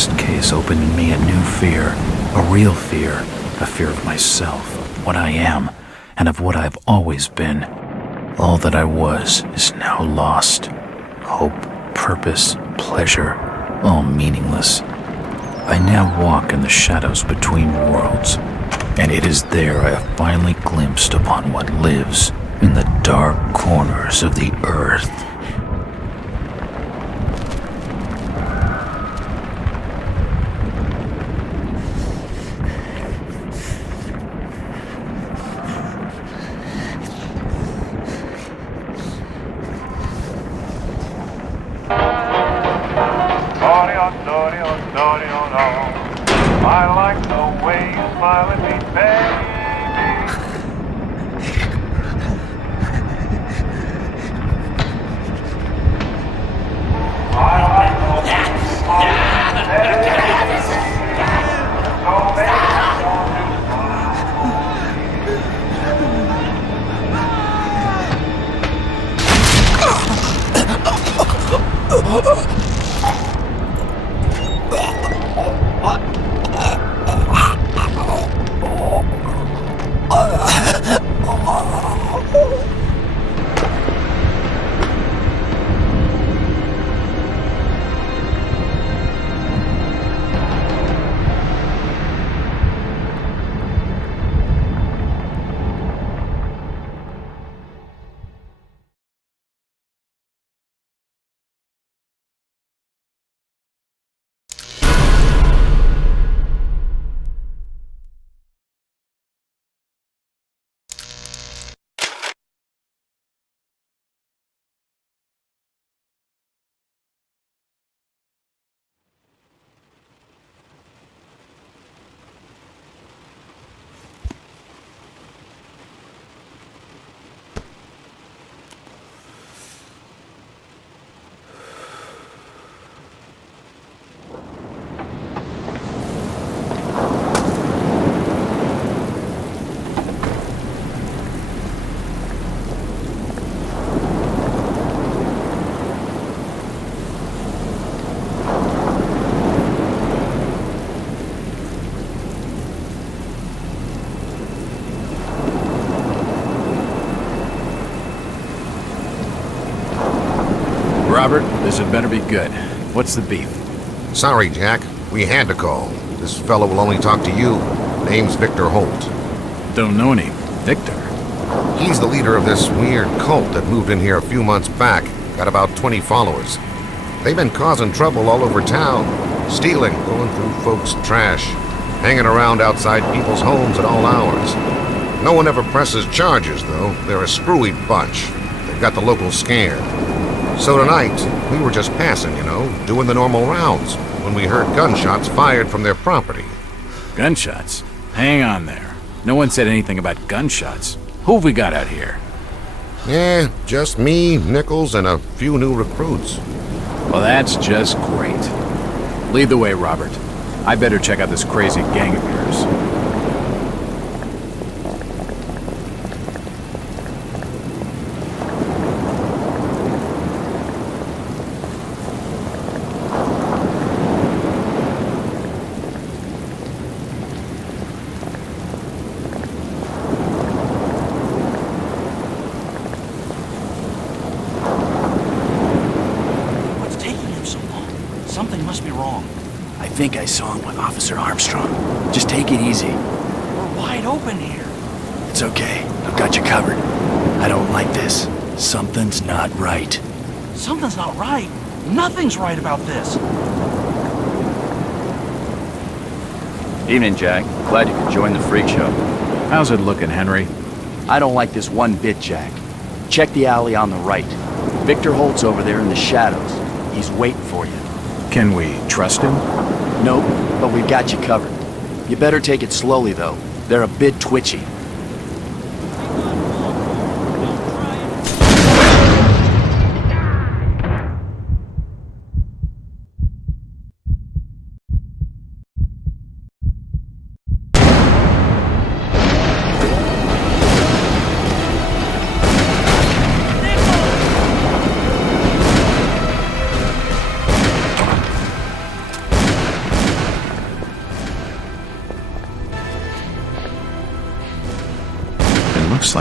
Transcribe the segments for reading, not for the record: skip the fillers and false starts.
last case opened in me a new fear, a real fear, a fear of myself, of what I am, and of what I've always been. All that I was is now lost. Hope, purpose, pleasure, all meaningless. I now walk in the shadows between worlds, and it is there I have finally glimpsed upon what lives in the dark corners of the earth. I like the way you smile at me, baby. I like the way you smile at me, baby. So baby, Robert, this had better be good. What's the beef? Sorry, Jack. We had to call. This fellow will only talk to you. Name's Victor Holt. Don't know any Victor. He's the leader of this weird cult that moved in here a few months back. Got about 20 followers. They've been causing trouble all over town. Stealing, going through folks' trash, hanging around outside people's homes at all hours. No one ever presses charges, though. They're a screwy bunch. They've got the locals scared. So tonight, we were just passing, doing the normal rounds, when we heard gunshots fired from their property. Gunshots? Hang on there. No one said anything about gunshots. Who have we got out here? Just me, Nichols, and a few new recruits. Well, that's just great. Lead the way, Robert. I better check out this crazy gang of yours. Something must be wrong. I think I saw him with Officer Armstrong. Just take it easy. We're wide open here. It's okay. I've got you covered. I don't like this. Something's not right. Something's not right? Nothing's right about this. Evening, Jack. Glad you could join the freak show. How's it looking, Henry? I don't like this one bit, Jack. Check the alley on the right. Victor Holt's over there in the shadows. He's waiting for you. Can we trust him? Nope, but we've got you covered. You better take it slowly, though. They're a bit twitchy.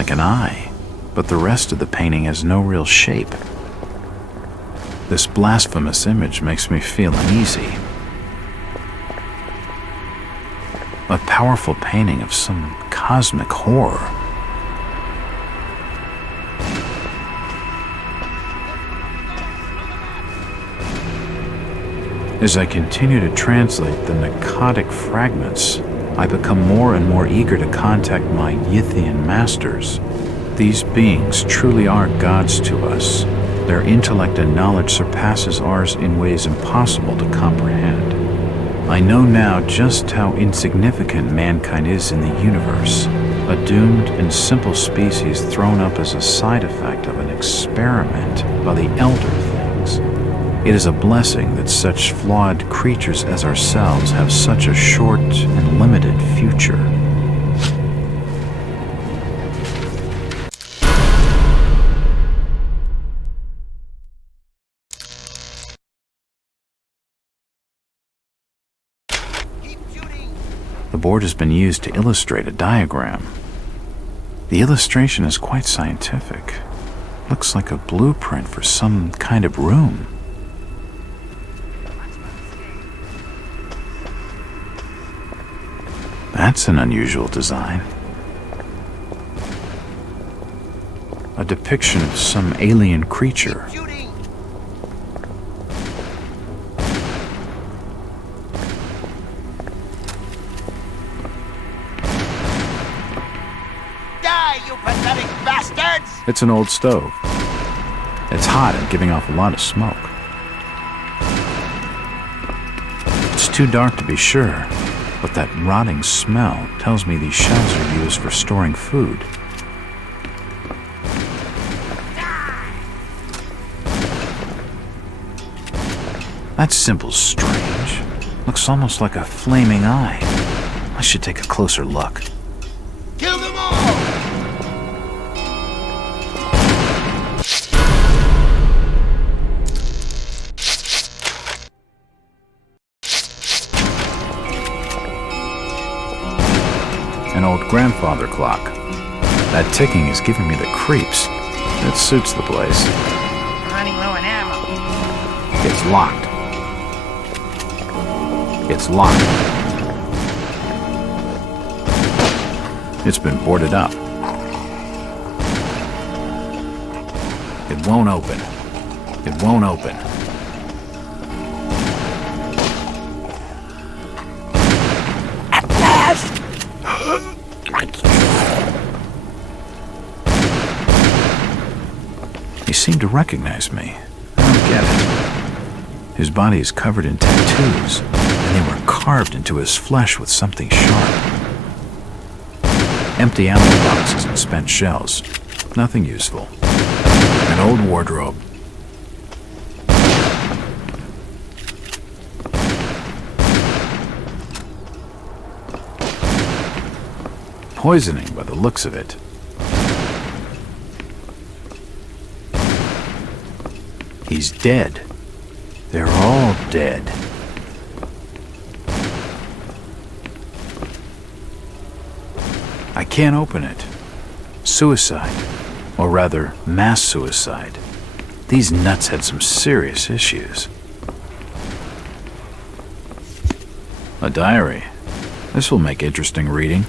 like an eye, but the rest of the painting has no real shape. This blasphemous image makes me feel uneasy. A powerful painting of some cosmic horror. As I continue to translate the narcotic fragments, I become more and more eager to contact my Yithian masters. These beings truly are gods to us. Their intellect and knowledge surpasses ours in ways impossible to comprehend. I know now just how insignificant mankind is in the universe, a doomed and simple species thrown up as a side effect of an experiment by the elder things. It is a blessing that such flawed creatures as ourselves have such a short and limited future. The board has been used to illustrate a diagram. The illustration is quite scientific. Looks like a blueprint for some kind of room. That's an unusual design. A depiction of some alien creature. Die, you pathetic bastards! It's an old stove. It's hot and giving off a lot of smoke. It's too dark to be sure, but that rotting smell tells me these shells are used for storing food. That symbol's strange. Looks almost like a flaming eye. I should take a closer look. Kill them all! An old grandfather clock. That ticking is giving me the creeps. It suits the place. Running low on ammo. It's locked. It's locked. It's been boarded up. It won't open. It won't open. At last! He seemed to recognize me. I don't get it. His body is covered in tattoos, and they were carved into his flesh with something sharp. Empty ammo boxes and spent shells. Nothing useful. An old wardrobe. Poisoning by the looks of it. He's dead. They're all dead. I can't open it. Suicide. Or rather, mass suicide. These nuts had some serious issues. A diary. This will make interesting reading.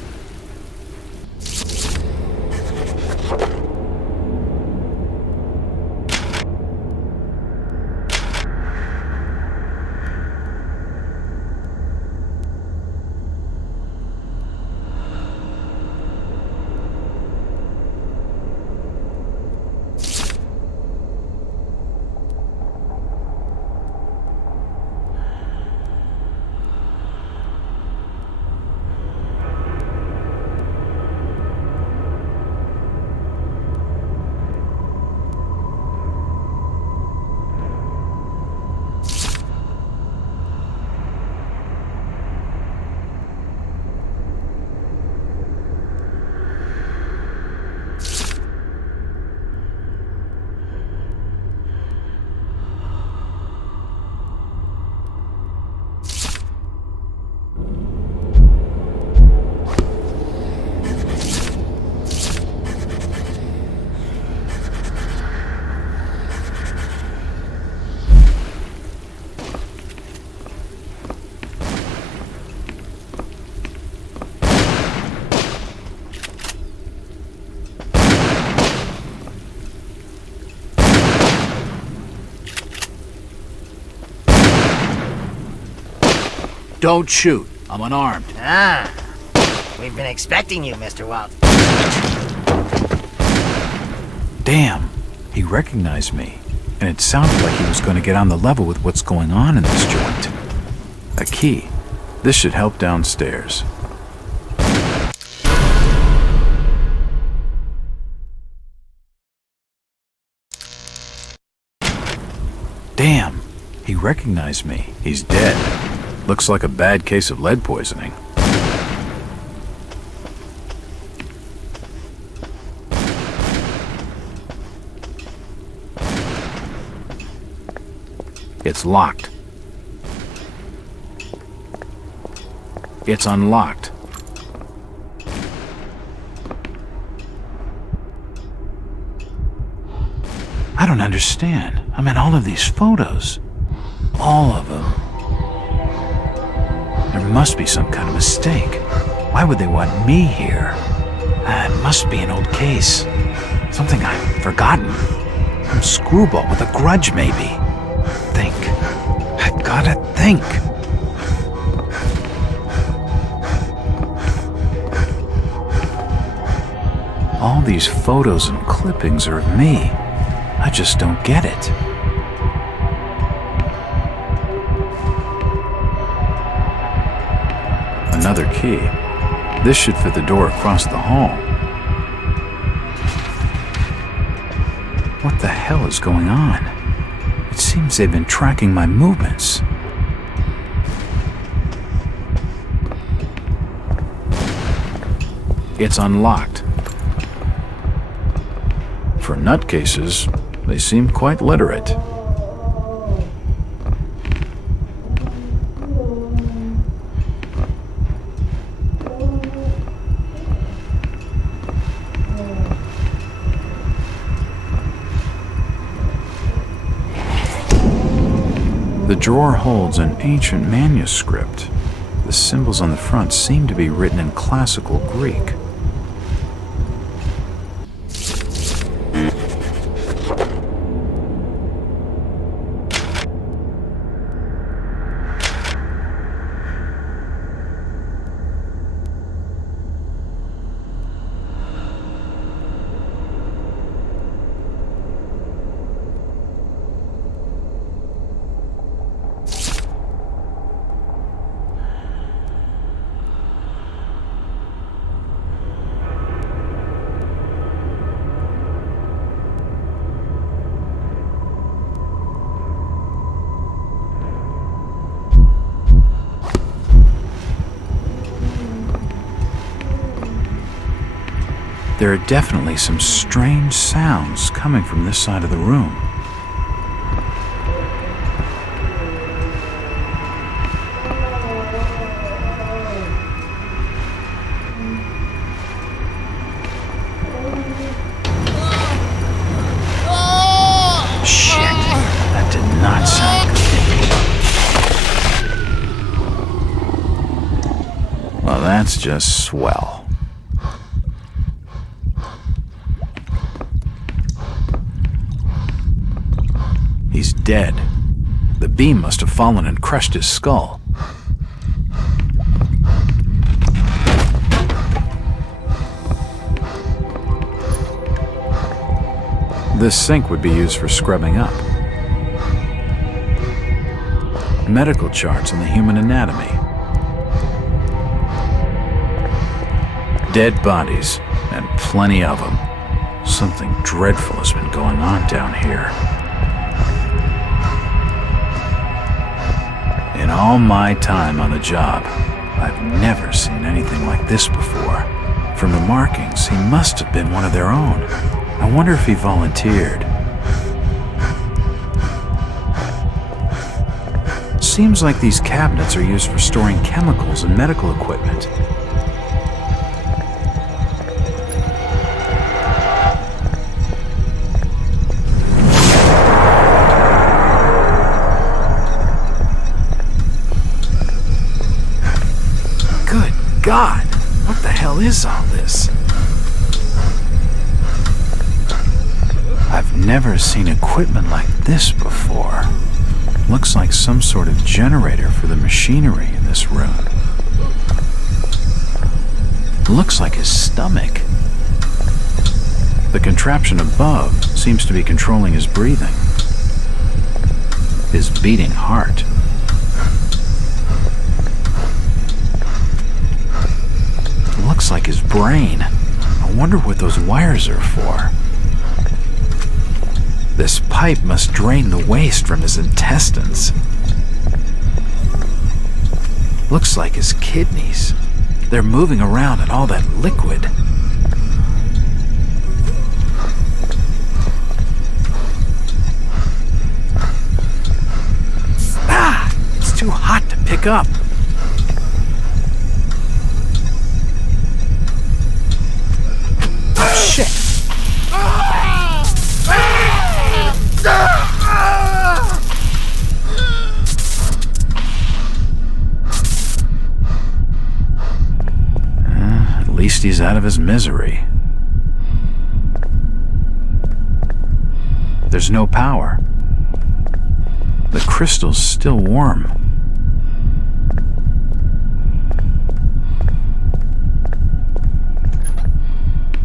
Don't shoot. I'm unarmed. Ah, we've been expecting you, Mr. Walt. Damn, he recognized me, and it sounded like he was going to get on the level with what's going on in this joint. A key. This should help downstairs. Damn, he recognized me. He's dead. Looks like a bad case of lead poisoning. It's locked. It's unlocked. I don't understand. I mean, all of these photos. All of them. There must be some kind of mistake. Why would they want me here? It must be an old case. Something I've forgotten. Some screwball with a grudge, maybe. Think. I gotta think. All these photos and clippings are of me. I just don't get it. Another key. This should fit the door across the hall. What the hell is going on? It seems they've been tracking my movements. It's unlocked. For nutcases, they seem quite literate. The drawer holds an ancient manuscript. The symbols on the front seem to be written in classical Greek. There are definitely some strange sounds coming from this side of the room. Shit, that did not sound good. Well, that's just swell. He's dead. The beam must have fallen and crushed his skull. This sink would be used for scrubbing up. Medical charts on the human anatomy. Dead bodies, and plenty of them. Something dreadful has been going on down here. In all my time on the job, I've never seen anything like this before. From the markings, he must have been one of their own. I wonder if he volunteered. Seems like these cabinets are used for storing chemicals and medical equipment. God, what the hell is all this? I've never seen equipment like this before. Looks like some sort of generator for the machinery in this room. Looks like his stomach. The contraption above seems to be controlling his breathing. His beating heart. Looks like his brain. I wonder what those wires are for. This pipe must drain the waste from his intestines. Looks like his kidneys. They're moving around in all that liquid. Ah! It's too hot to pick up. Oh, shit! At least he's out of his misery. There's no power. The crystal's still warm.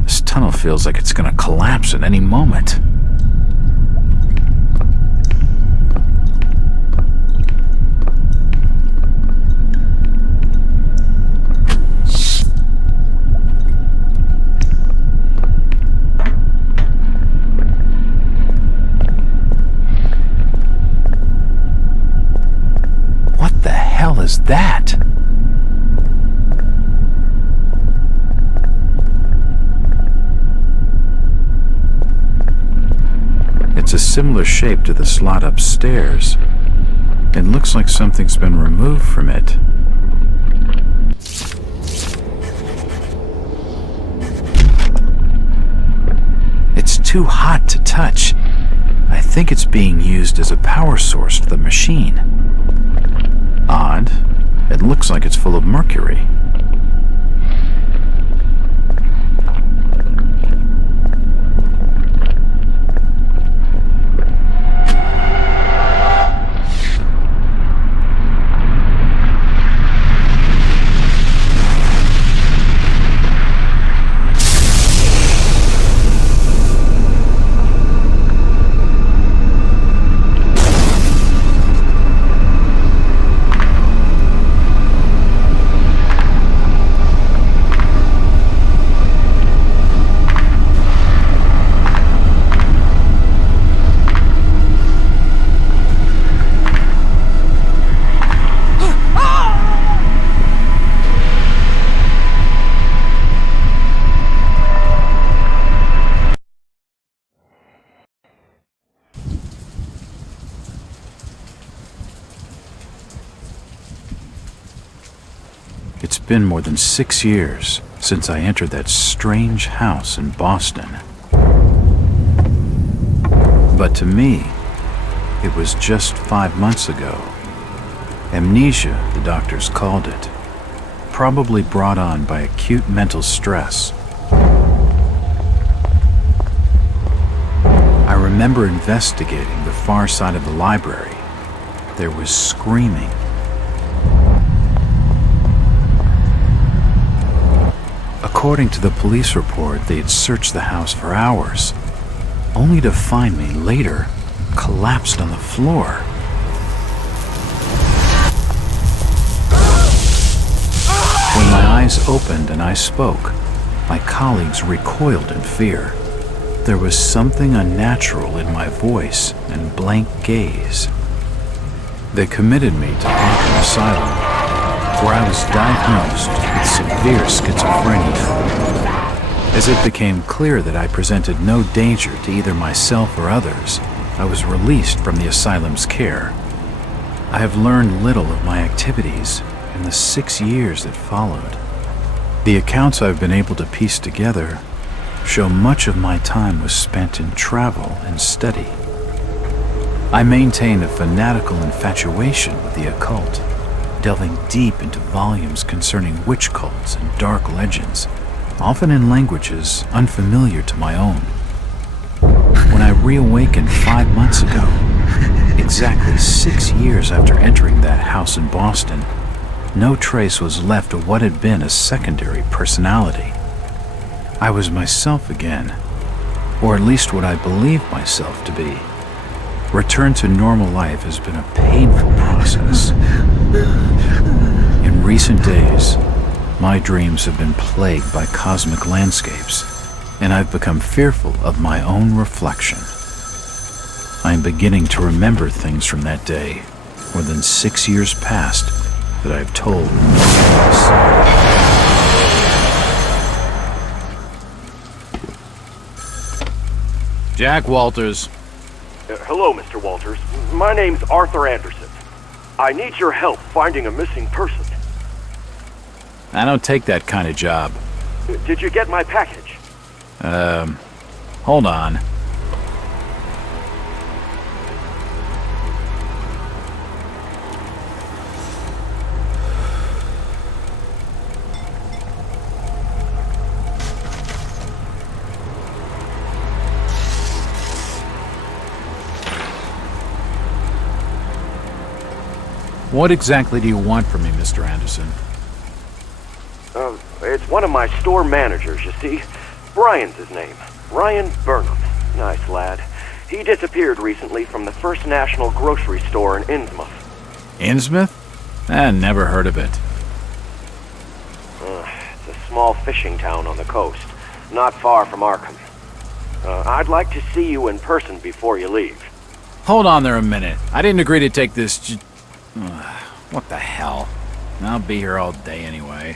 This tunnel feels like it's gonna collapse at any moment. What the hell is that? It's a similar shape to the slot upstairs. It looks like something's been removed from it. It's too hot to touch. I think it's being used as a power source to the machine. Odd. It looks like it's full of mercury. It's been more than 6 years since I entered that strange house in Boston. But to me, it was just 5 months ago. Amnesia, the doctors called it, probably brought on by acute mental stress. I remember investigating the far side of the library. There was screaming. According to the police report, they had searched the house for hours, only to find me later collapsed on the floor. When my eyes opened and I spoke, my colleagues recoiled in fear. There was something unnatural in my voice and blank gaze. They committed me to Arkham Asylum, where I was diagnosed with severe schizophrenia. As it became clear that I presented no danger to either myself or others, I was released from the asylum's care. I have learned little of my activities in the 6 years that followed. The accounts I've been able to piece together show much of my time was spent in travel and study. I maintain a fanatical infatuation with the occult, delving deep into volumes concerning witch cults and dark legends, often in languages unfamiliar to my own. When I reawakened 5 months ago, Exactly 6 years after entering that house in Boston, no trace was left of what had been a secondary personality. I was myself again, or at least what I believed myself to be. Return to normal life has been a painful process. In recent days, my dreams have been plagued by cosmic landscapes, and I've become fearful of my own reflection. I am beginning to remember things from that day, more than 6 years past, that I've told no one else. Jack Walters. Hello, Mr. Walters. My name's Arthur Anderson. I need your help finding a missing person. I don't take that kind of job. Did you get my package? Hold on. What exactly do you want from me, Mr. Anderson? It's one of my store managers, you see. Brian's his name. Brian Burnham. Nice lad. He disappeared recently from the First National grocery store in INNSMOUTH. INNSMOUTH? Never heard of it. It's a small fishing town on the coast, not far from Arkham. I'd like to see you in person before you leave. Hold on there a minute. I didn't agree to take this what the hell? I'll be here all day anyway.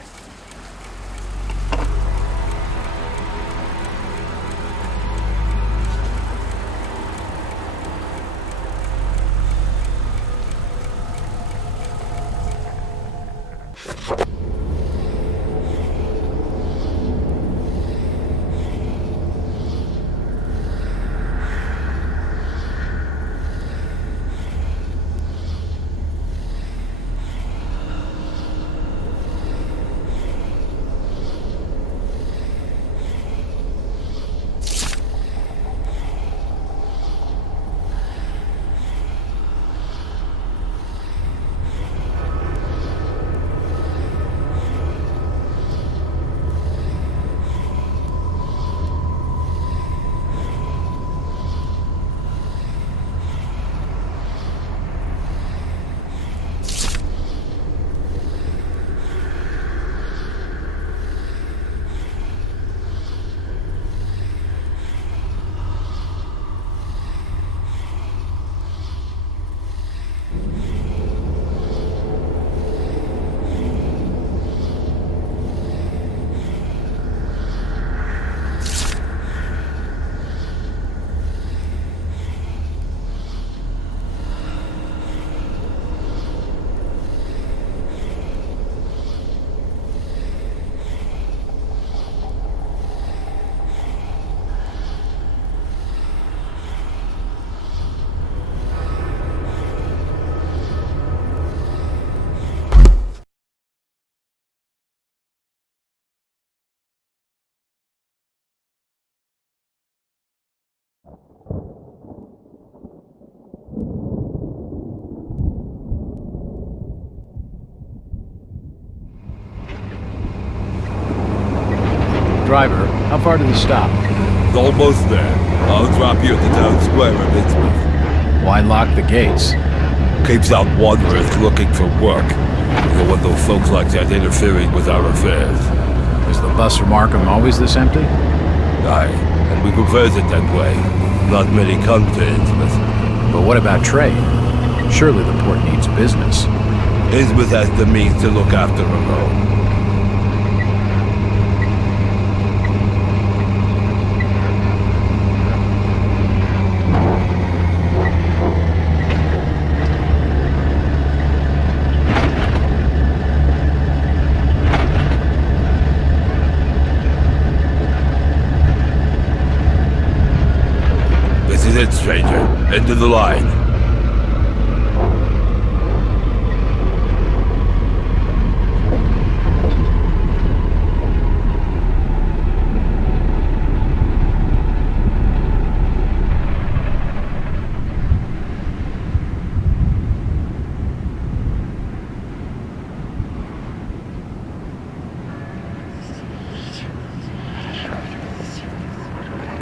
Driver, how far did he stop? It's almost there. I'll drop you at the town square of INNSMOUTH. Why lock the gates? Keeps out wanderers looking for work. We don't want those folks like that interfering with our affairs. Is the bus from Arkham always this empty? Aye, and we prefers it that way. Not many come to INNSMOUTH. But what about trade? Surely the port needs business. INNSMOUTH has the means to look after her own. This is it, stranger. End of the line.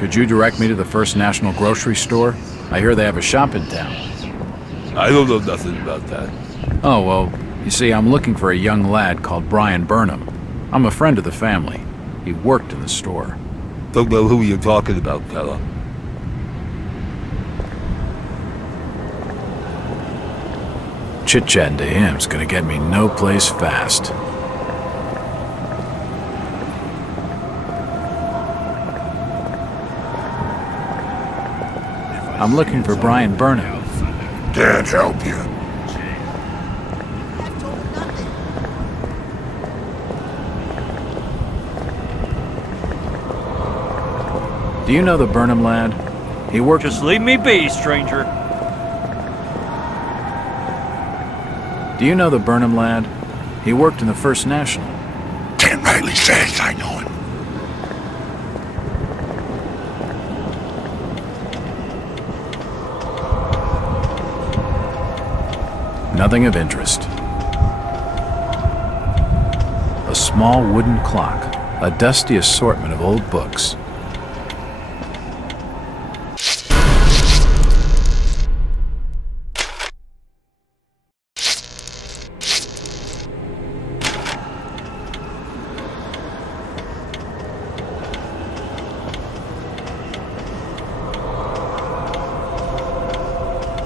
Could you direct me to the First National grocery store? I hear they have a shop in town. I don't know nothing about that. Oh, well, you see, I'm looking for a young lad called Brian Burnham. I'm a friend of the family. He worked in the store. Don't know who you're talking about, fella. Chit-chatting to him's gonna get me no place fast. I'm looking for Brian Burnham. Can't help you. Do you know the Burnham lad? He worked... Just leave me be, stranger. Do you know the Burnham lad? He worked in the First National. Can't rightly say I know him. Nothing of interest. A small wooden clock, a dusty assortment of old books.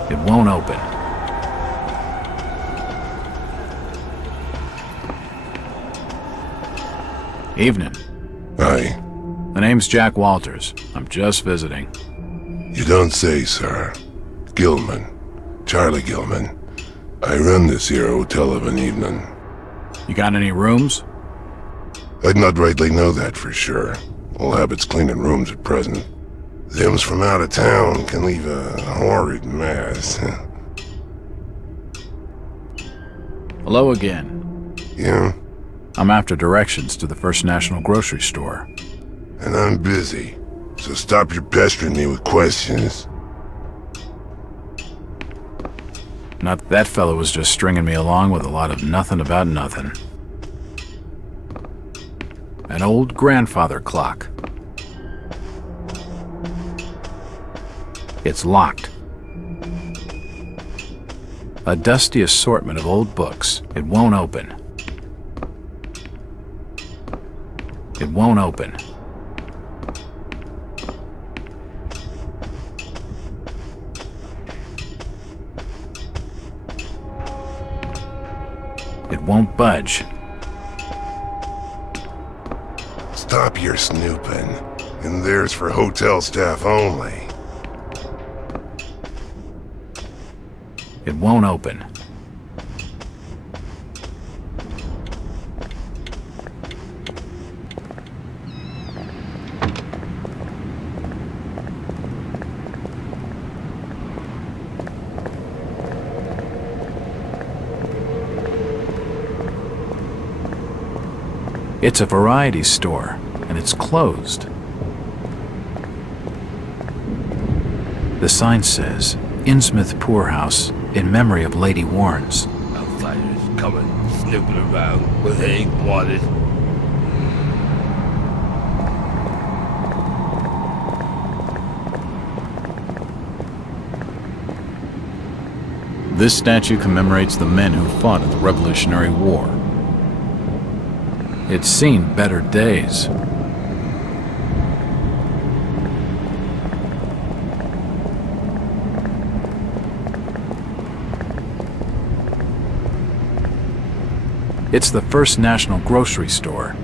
It won't open. Evening. Hi. The name's Jack Walters. I'm just visiting. You don't say, sir. Gilman. Charlie Gilman. I run this here hotel of an evening. You got any rooms? I'd not rightly know that for sure. All habits cleaning rooms at present. Them's from out of town can leave a horrid mess. Hello again. Yeah? I'm after directions to the First National grocery store. And I'm busy, so stop your pestering me with questions. Not that fellow was just stringing me along with a lot of nothing about nothing. An old grandfather clock. It's locked. A dusty assortment of old books. It won't open. It won't open. It won't budge. Stop your snooping. And there's for hotel staff only. It won't open. It's a variety store, and it's closed. The sign says, INNSMOUTH Poorhouse, in memory of Lady Warrens. Outsiders coming, snooping around where they ain't wanted. This statue commemorates the men who fought in the Revolutionary War. It's seen better days. It's the First National grocery store.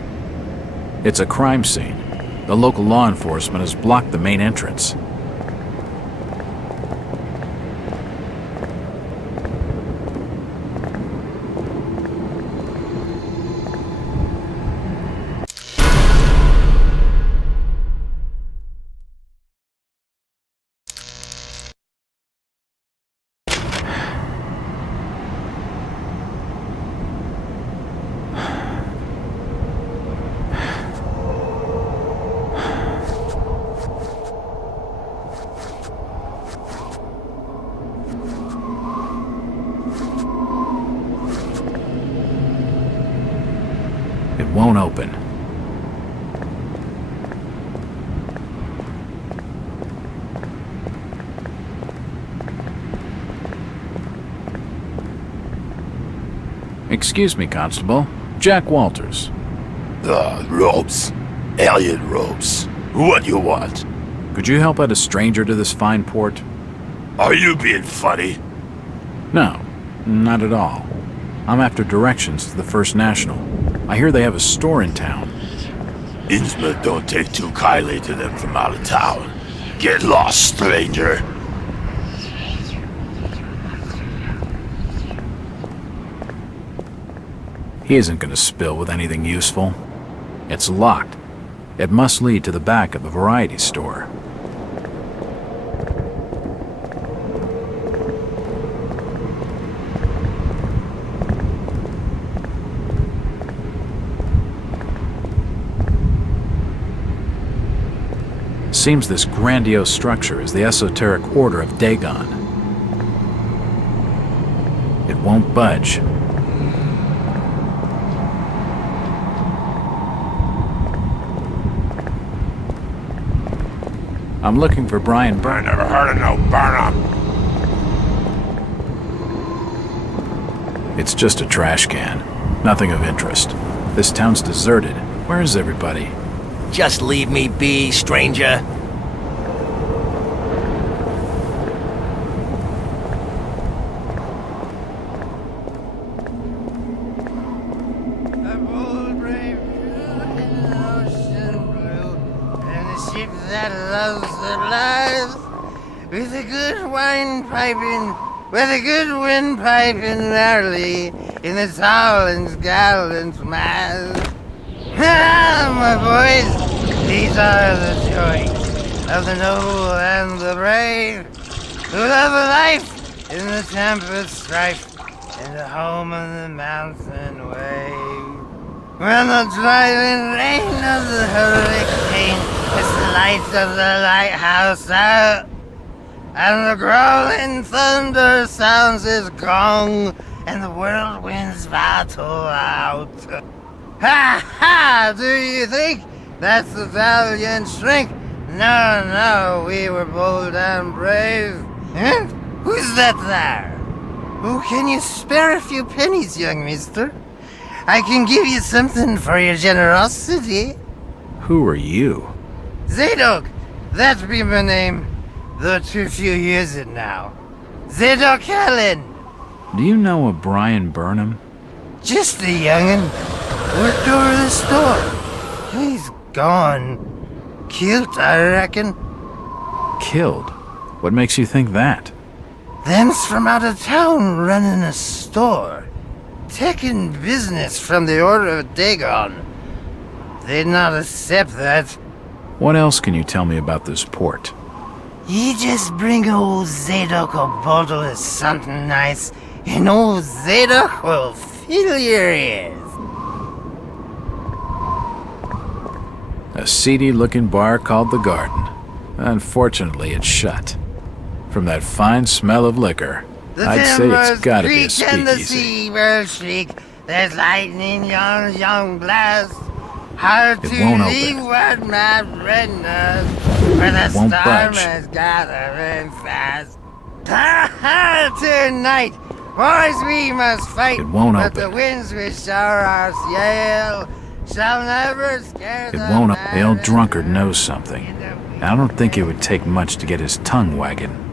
It's a crime scene. The local law enforcement has blocked the main entrance. It won't open. Excuse me, Constable. Jack Walters. Robes. Alien robes. What do you want? Could you help out a stranger to this fine port? Are you being funny? No, not at all. I'm after directions to the First National. I hear they have a store in town. INNSMOUTH don't take too kindly to them from out of town. Get lost, stranger. He isn't going to spill with anything useful. It's locked. It must lead to the back of the variety store. Seems this grandiose structure is the esoteric order of Dagon. It won't budge. I'm looking for Brian Burnham. Never heard of no Burnham. It's just a trash can. Nothing of interest. This town's deserted. Where is everybody? Just leave me be, stranger. With a good wine piping, with a good wind piping early in the tall and gallant mass. Ah, my boys, these are the joys of the noble and the brave, who love a life in the tempest strife, in the home of the mountain wave. When the driving rain of the hurricane is the light of the lighthouse out, and the growling thunder sounds his gong, and the whirlwinds battle out. Ha ha! Do you think that's the valiant shrink? No, no, we were bold and brave. Huh? Who's that there? Oh, can you spare a few pennies, young mister? I can give you something for your generosity. Who are you? Zadok, that be my name. Though too few use it now. Zadok Allen. Do you know a Brian Burnham? Just a young'un. Worked over the store. He's gone. Killed, I reckon. Killed? What makes you think that? Them's from out of town running a store. Taking business from the Order of Dagon. They'd not accept that. What else can you tell me about this port? You just bring old Zadok a bottle of something nice, and old Zadok will fill your ears. A seedy-looking bar called The Garden. Unfortunately, it's shut. From that fine smell of liquor, I'd say it's gotta be a speakeasy. And the speakeasy. sea will shriek. There's lightning, young blast. Hard It to won't leave open. what my friend knows. Where the won't storm budge. is gathering fast. Tonight, boys, we must fight. It won't but open. the winds which shower our yell shall never scare It the won't. The old man. drunkard knows something. I don't think it would take much to get his tongue wagging.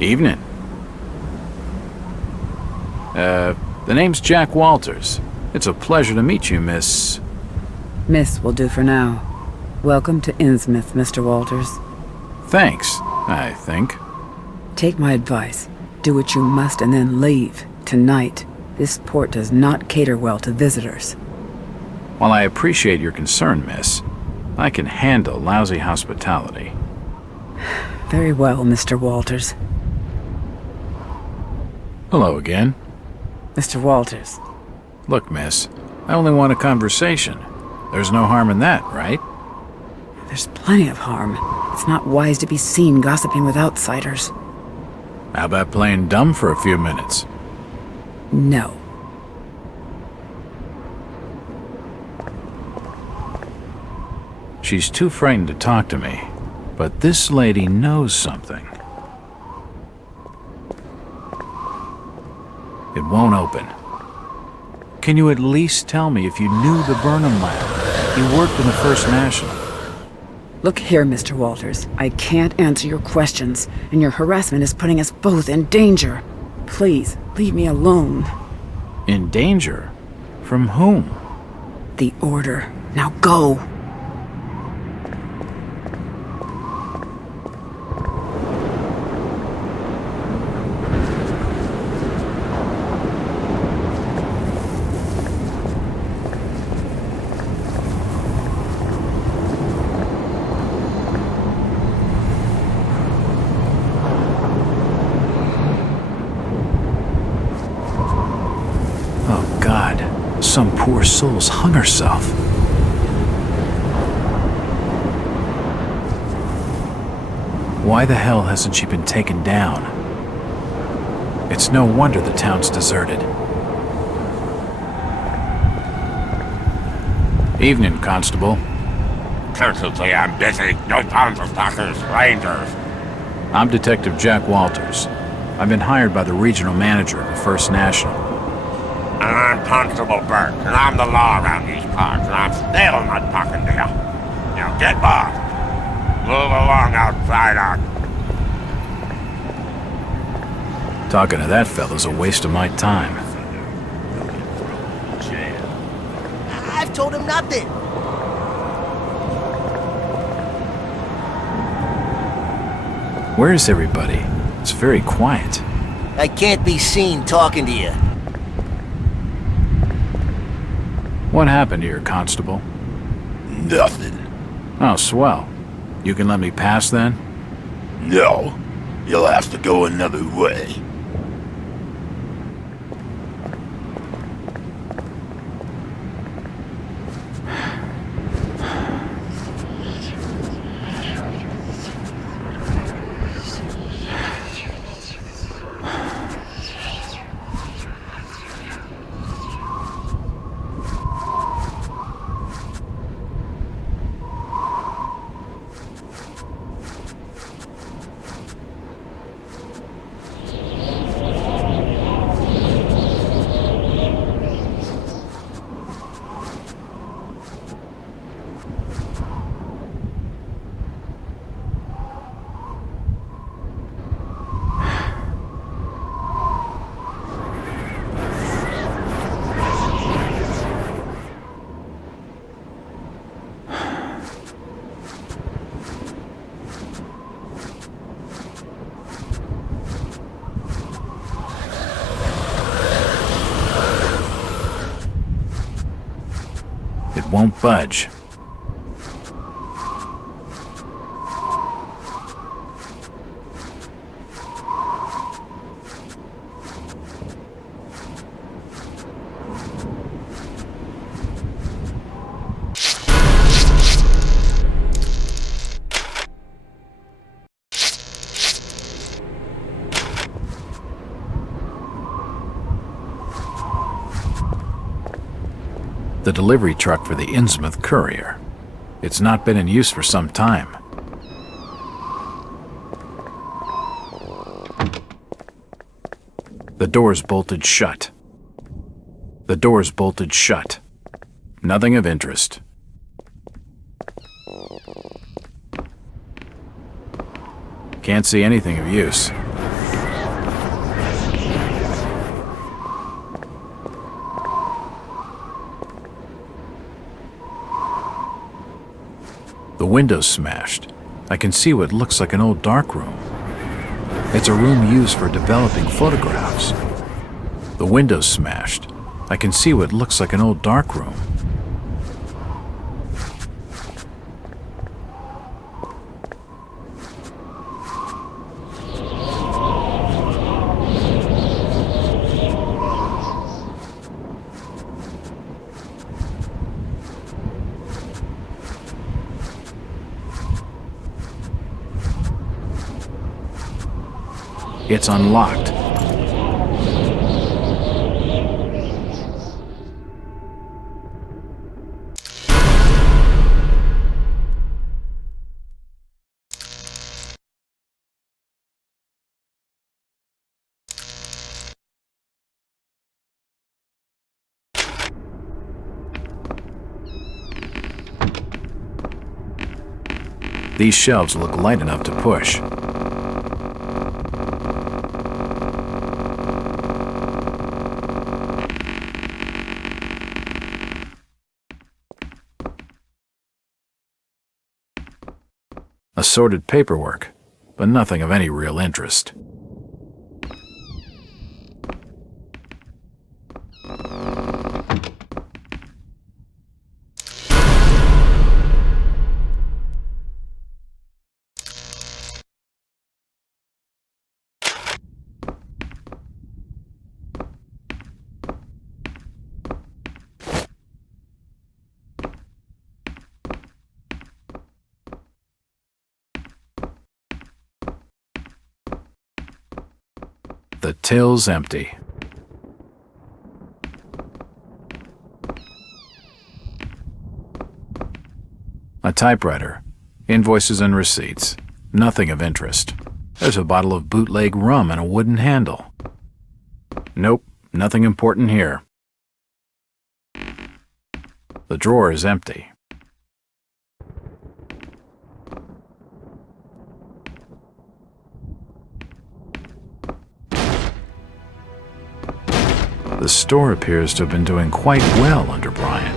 Evening. The name's Jack Walters. It's a pleasure to meet you, Miss... Miss will do for now. Welcome to INNSMOUTH, Mr. Walters. Thanks, I think. Take my advice. Do what you must and then leave. Tonight. This port does not cater well to visitors. While I appreciate your concern, miss, I can handle lousy hospitality. Very well, Mr. Walters. Hello again. Mr. Walters. Look, miss, I only want a conversation. There's no harm in that, right? There's plenty of harm. It's not wise to be seen gossiping with outsiders. How about playing dumb for a few minutes? No. She's too frightened to talk to me, but this lady knows something. It won't open. Can you at least tell me if you knew the Burnham lab? You worked in the First National. Look here, Mr. Walters. I can't answer your questions, and your harassment is putting us both in danger. Please, leave me alone. In danger? From whom? The Order. Now go! Some poor soul's hung herself. Why the hell hasn't she been taken down? It's no wonder the town's deserted. Evening, Constable. Cursedly, I'm busy. No time for stalkers, rangers. I'm Detective Jack Walters. I've been hired by the regional manager of the First National. And I'm Constable Burke, and I'm the law around these parts, and I'm still not talking to you. Now get lost. Move along outside on. Talking to that fella's a waste of my time. I've told him nothing. Where's everybody? It's very quiet. I can't be seen talking to you. What happened here, Constable? Nothing. Oh, swell. You can let me pass then? No. You'll have to go another way. It won't budge. The delivery truck for the INNSMOUTH courier. It's not been in use for some time. The door's bolted shut. The door's bolted shut. Nothing of interest. Can't see anything of use. The window's smashed. I can see what looks like an old darkroom. It's a room used for developing photographs. The window's smashed. I can see what looks like an old darkroom. It's unlocked. These shelves look light enough to push. Assorted paperwork, but nothing of any real interest. The till's empty. A typewriter, invoices and receipts, nothing of interest. There's a bottle of bootleg rum and a wooden handle. Nope, nothing important here. The drawer is empty. The store appears to have been doing quite well under Brian.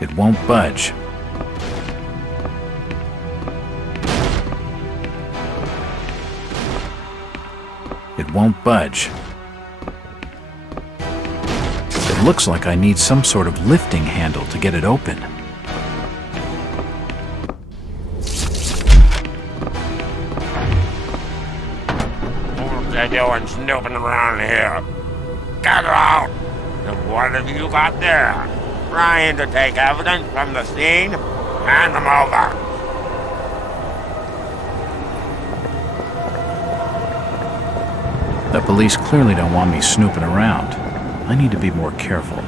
It won't budge. It won't budge. It looks like I need some sort of lifting handle to get it open. What are you doing snooping around here? Get out! And what have you got there? Trying to take evidence from the scene? Hand them over! The police clearly don't want me snooping around. I need to be more careful.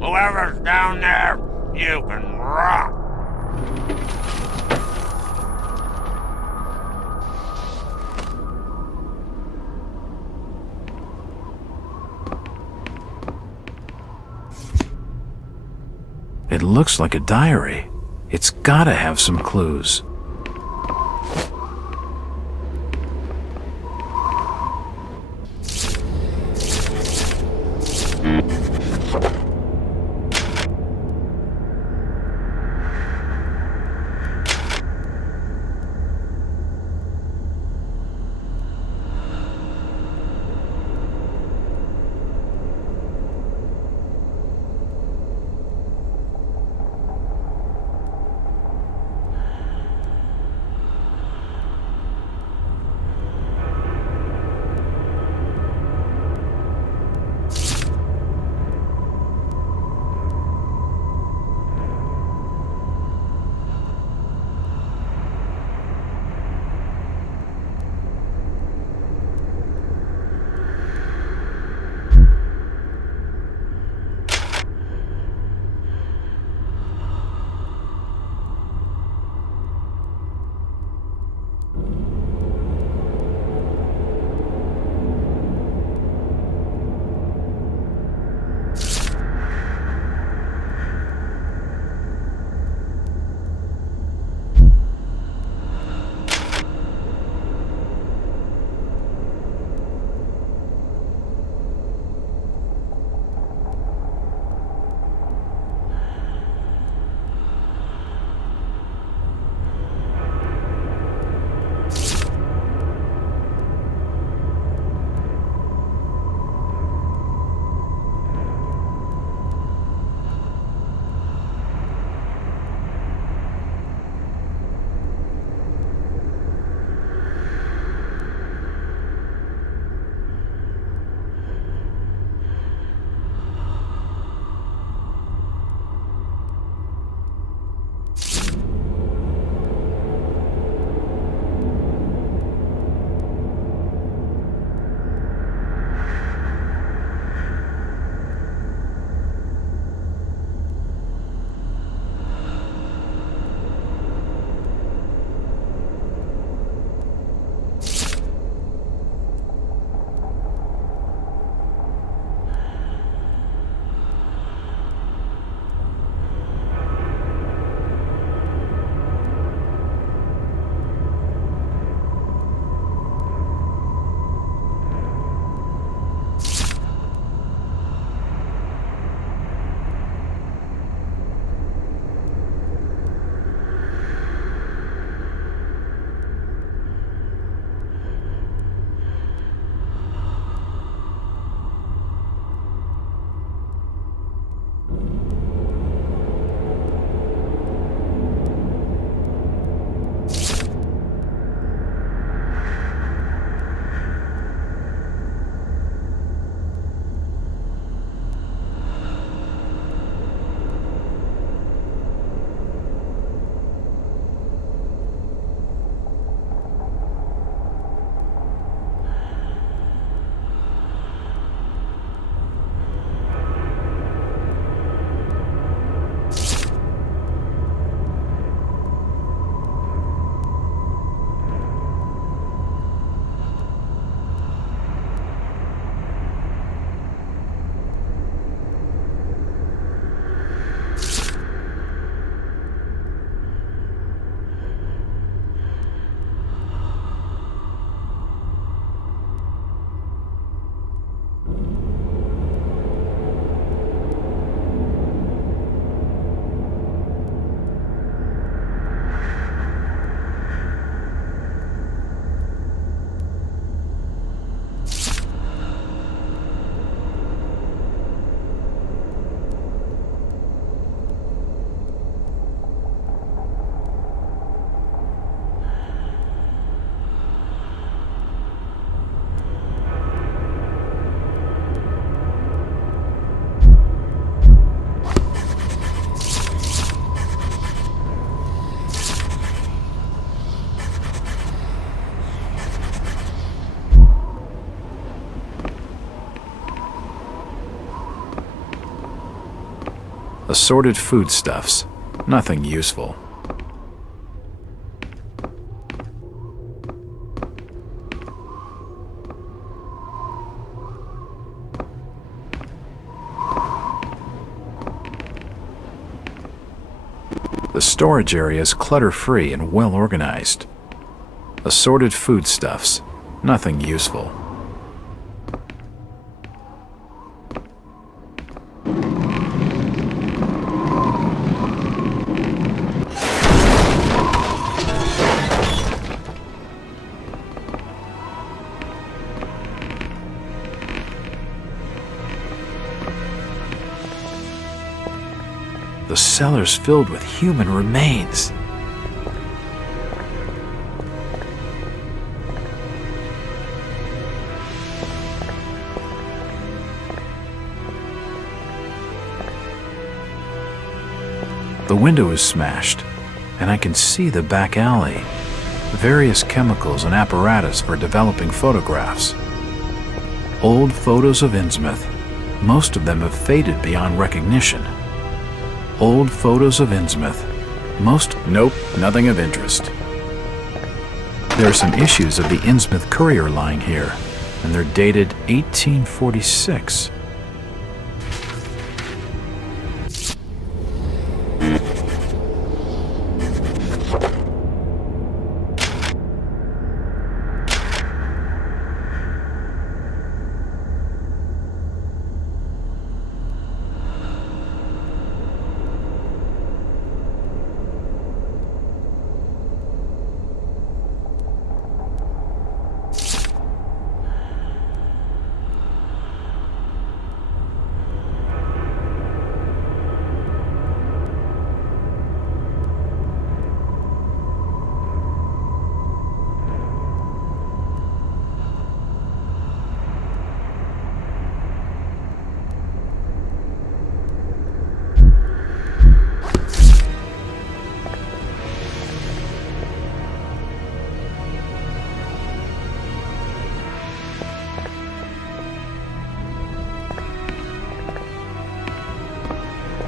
Whoever's down there, you can rock. It looks like a diary. It's gotta have some clues. Assorted foodstuffs. Nothing useful. The storage area is clutter-free and well-organized. Assorted foodstuffs. Nothing useful. The cellar's filled with human remains. The window is smashed, and I can see the back alley. Various chemicals and apparatus for developing photographs. Old photos of Innsmouth. Most of them have faded beyond recognition. Old photos of Innsmouth. Nope, nothing of interest. There are some issues of the Innsmouth Courier lying here, and they're dated 1846.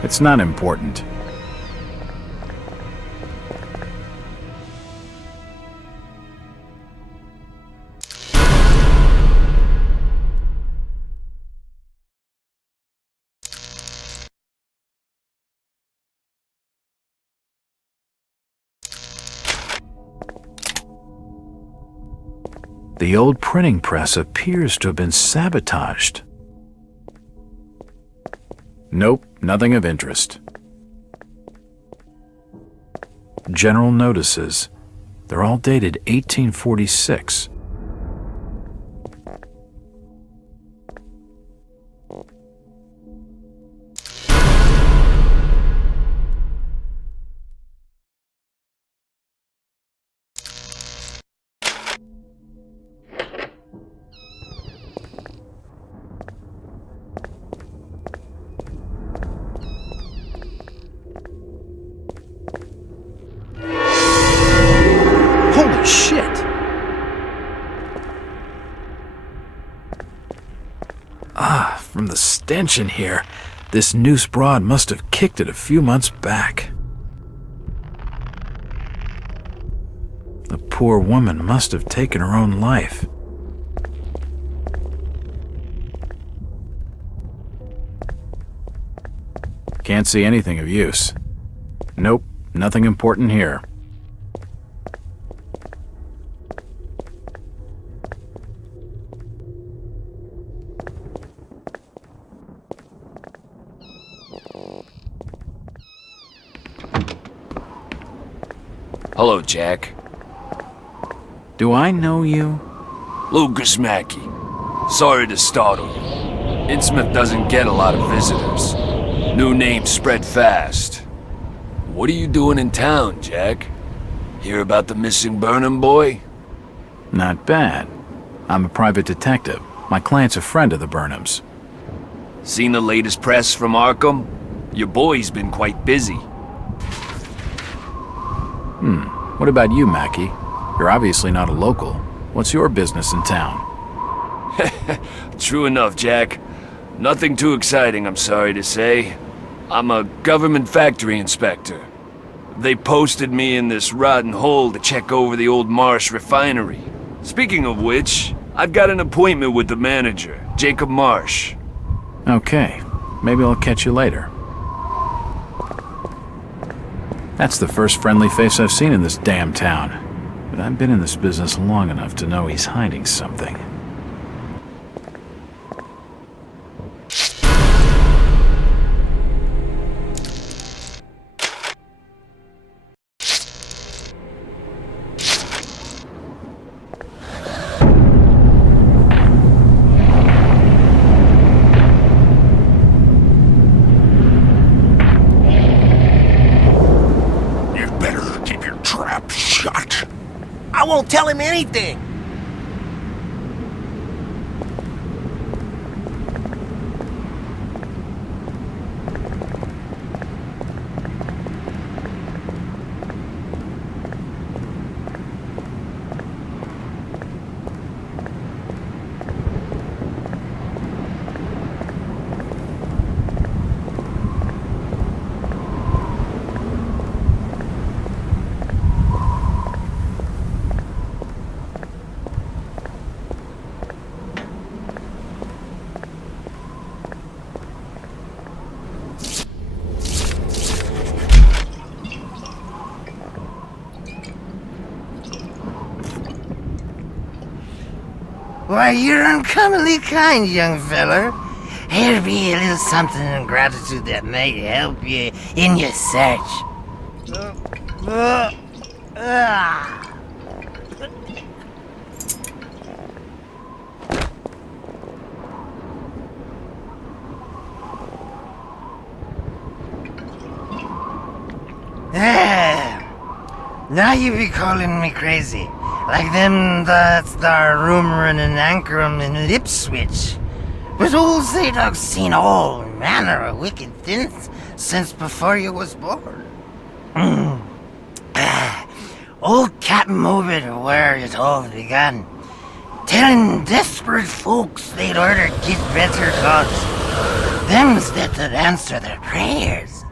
It's not important. The old printing press appears to have been sabotaged. Nope, nothing of interest. General notices. They're all dated 1846. Holy shit! From the stench in here, this noose broad must have kicked it a few months back. The poor woman must have taken her own life. Can't see anything of use. Nope, nothing important here. Hello, Jack. Do I know you? Lucas Mackey. Sorry to startle you. Innsmouth doesn't get a lot of visitors. New names spread fast. What are you doing in town, Jack? Hear about the missing Burnham boy? Not bad. I'm a private detective. My client's a friend of the Burnhams. Seen the latest press from Arkham? Your boy's been quite busy. What about you, Mackey? You're obviously not a local. What's your business in town? True enough, Jack. Nothing too exciting, I'm sorry to say. I'm a government factory inspector. They posted me in this rotten hole to check over the old Marsh refinery. Speaking of which, I've got an appointment with the manager, Jacob Marsh. Okay, maybe I'll catch you later. That's the first friendly face I've seen in this damn town. But I've been in this business long enough to know he's hiding something. I won't tell him anything. Why, you're uncommonly kind, young feller. Here be a little something in gratitude that may help you in your search. Now you be calling me crazy. Like them that's there rumoring and anchoring in Ipswich. But old Zadok's seen all manner of wicked things since before you was born. Old Captain Obed where it all began, telling desperate folks they'd order get better gods, them's that would answer their prayers.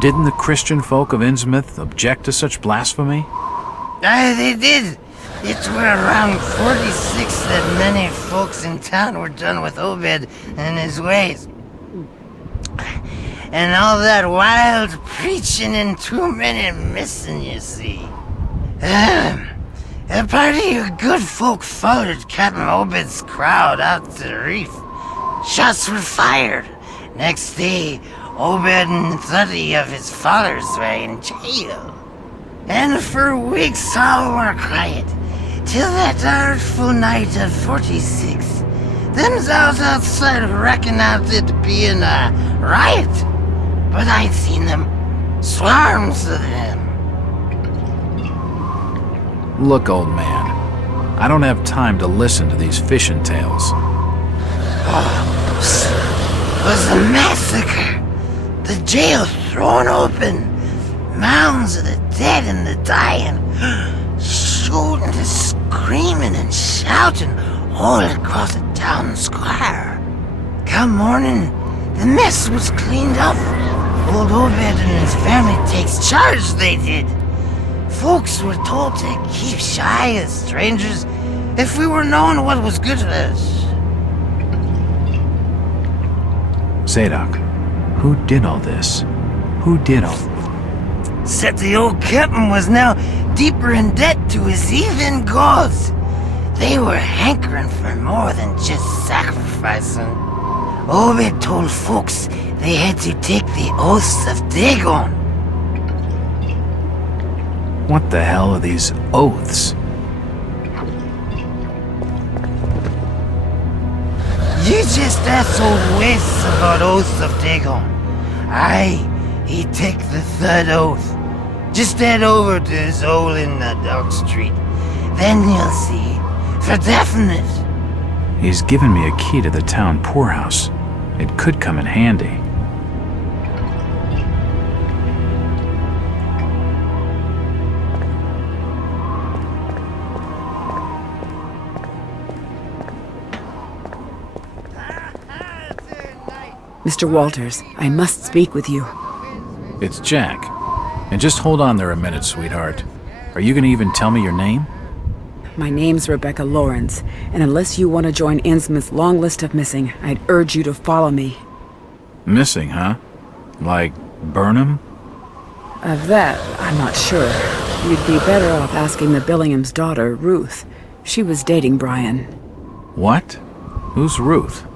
Didn't the Christian folk of INNSMOUTH object to such blasphemy? Aye, they did. It were around 46 that many folks in town were done with Obed and his ways. And all that wild preaching and too many missing, you see. A party of good folk followed Captain Obed's crowd out to the reef. Shots were fired. Next day, Obed and 30 of his followers were in jail. And for weeks all were quiet, till that artful night of 46. Them's out outside reckoned out it being a riot. But I'd seen them, swarms of them. Look, old man, I don't have time to listen to these fishing tales. Was a massacre. The jail thrown open, mounds of the dead and the dying, shooting and screaming and shouting all across the town square. Come morning, the mess was cleaned up. Old Obed and his family takes charge, they did. Folks were told to keep shy as strangers if we were knowing what was good for us. Zadok, who did all this? Who did all this? Said the old captain was now deeper in debt to his heathen gods. They were hankering for more than just sacrificing. Obed told folks they had to take the oaths of Dagon. What the hell are these oaths? You just asked old Wes about oaths of Dagon. Aye, he take the third oath. Just head over to his hole in the Dock Street. Then you'll see. For definite. He's given me a key to the town poorhouse. It could come in handy. Mr. Walters, I must speak with you. It's Jack. And just hold on there a minute, sweetheart. Are you gonna even tell me your name? My name's Rebecca Lawrence, and unless you want to join INNSMOUTH's long list of missing, I'd urge you to follow me. Missing, huh? Like Burnham? Of that, I'm not sure. You'd be better off asking the Billingham's daughter, Ruth. She was dating Brian. What? Who's Ruth?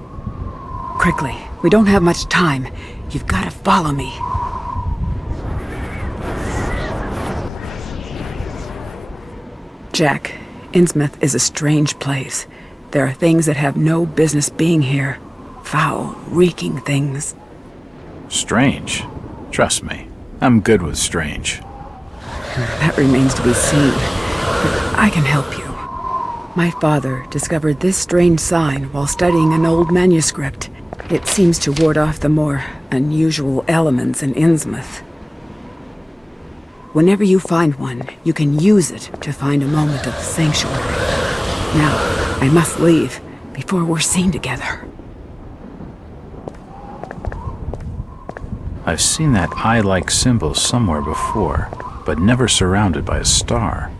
Quickly, we don't have much time. You've got to follow me. Jack, INNSMOUTH is a strange place. There are things that have no business being here. Foul, reeking things. Strange? Trust me, I'm good with strange. That remains to be seen, but I can help you. My father discovered this strange sign while studying an old manuscript. It seems to ward off the more unusual elements in INNSMOUTH. Whenever you find one, you can use it to find a moment of sanctuary. Now, I must leave before we're seen together. I've seen that eye-like symbol somewhere before, but never surrounded by a star.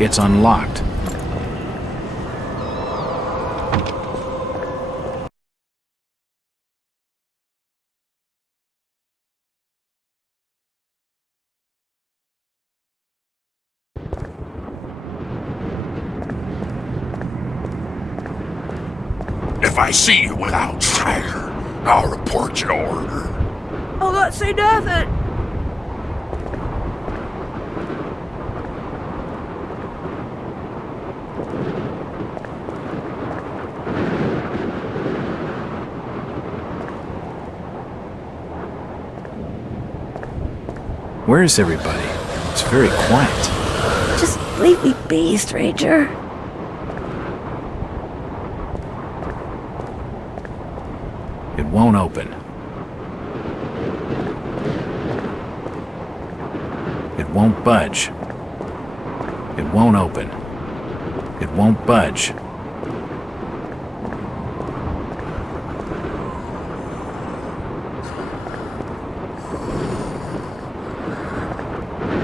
It's unlocked. If I see you without fire, I'll report your order. I'll not say nothing. Where is everybody? It's very quiet. Just leave me be, stranger. It won't open. It won't budge. It won't open. It won't budge.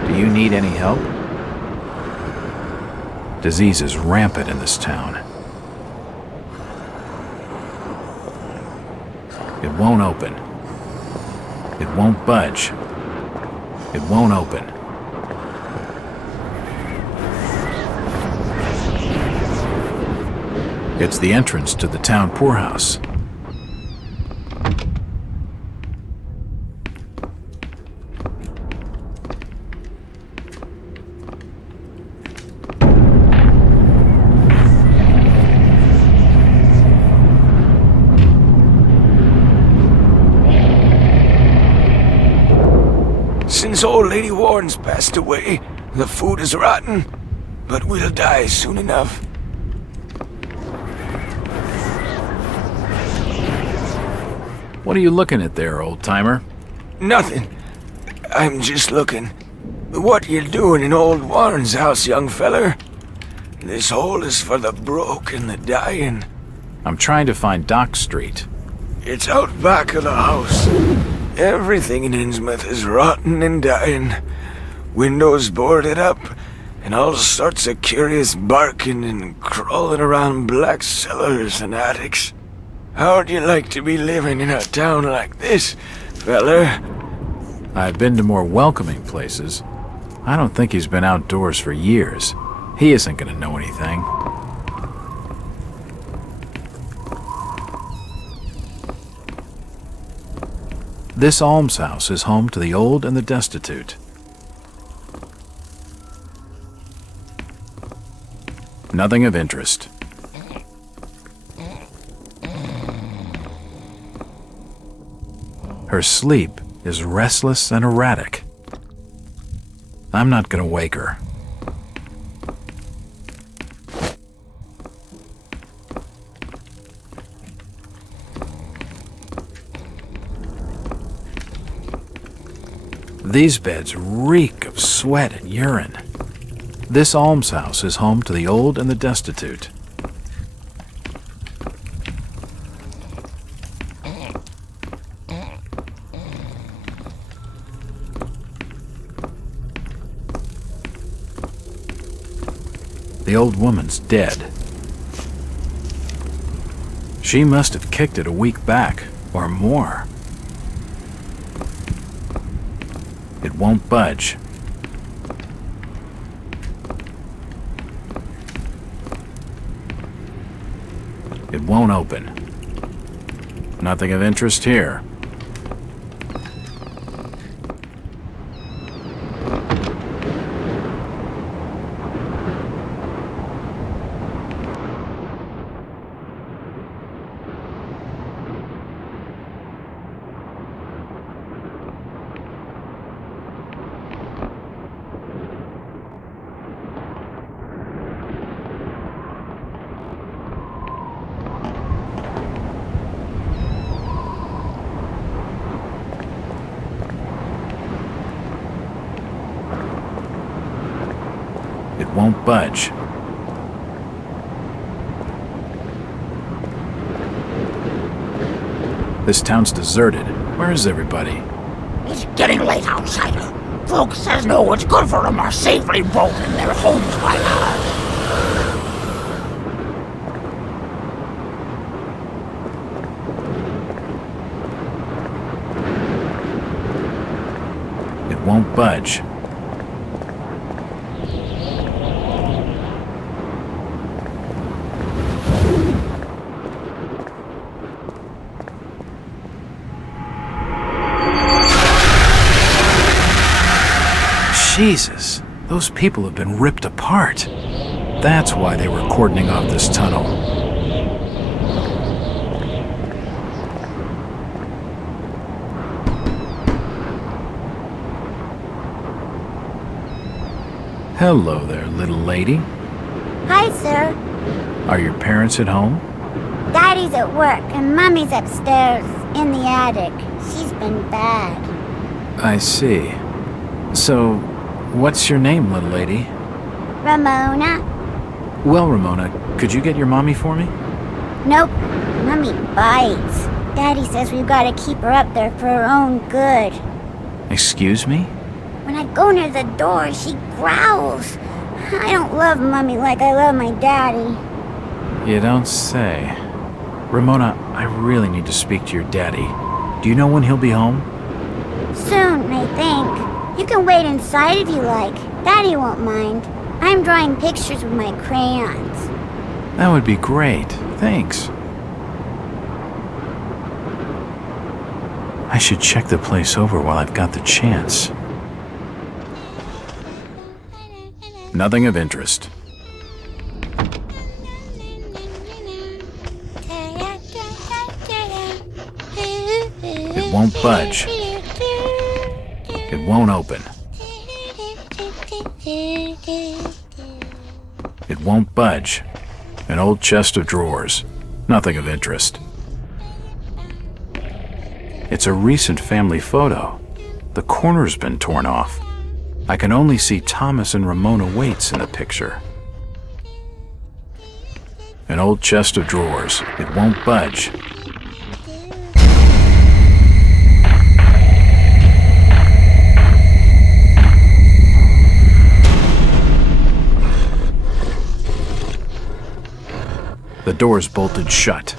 Do you need any help? Disease is rampant in this town. It won't open. It won't budge. It won't open. It's the entrance to the town poorhouse. Since old Lady Warren's passed away, the food is rotten, but we'll die soon enough. What are you looking at there, old-timer? Nothing. I'm just looking. What you doing in old Warren's house, young feller? This hole is for the broke and the dying. I'm trying to find Dock Street. It's out back of the house. Everything in Innsmouth is rotten and dying. Windows boarded up, and all sorts of curious barking and crawling around black cellars and attics. How'd you like to be living in a town like this, feller? I've been to more welcoming places. I don't think he's been outdoors for years. He isn't gonna know anything. This almshouse is home to the old and the destitute. Nothing of interest. Her sleep is restless and erratic. I'm not gonna wake her. These beds reek of sweat and urine. This almshouse is home to the old and the destitute. The old woman's dead. She must have kicked it a week back, or more. It won't budge. It won't open. Nothing of interest here. It won't budge. This town's deserted. Where is everybody? It's getting late outside. Folks says no what's good for them are safely both in their homes by now. It won't budge. Jesus, those people have been ripped apart. That's why they were cordoning off this tunnel. Hello there, little lady. Hi, sir. Are your parents at home? Daddy's at work and Mummy's upstairs in the attic. She's been bad. I see. So, what's your name, little lady? Ramona? Well, Ramona, could you get your mommy for me? Nope. Mummy bites. Daddy says we've got to keep her up there for her own good. Excuse me? When I go near the door, she growls. I don't love Mummy like I love my daddy. You don't say. Ramona, I really need to speak to your daddy. Do you know when he'll be home? Soon, I think. You can wait inside if you like. Daddy won't mind. I'm drawing pictures with my crayons. That would be great. Thanks. I should check the place over while I've got the chance. Nothing of interest. It won't budge. It won't open. It won't budge. An old chest of drawers. Nothing of interest. It's a recent family photo. The corner's been torn off. I can only see Thomas and Ramona Waits in the picture. An old chest of drawers. It won't budge. doors bolted shut.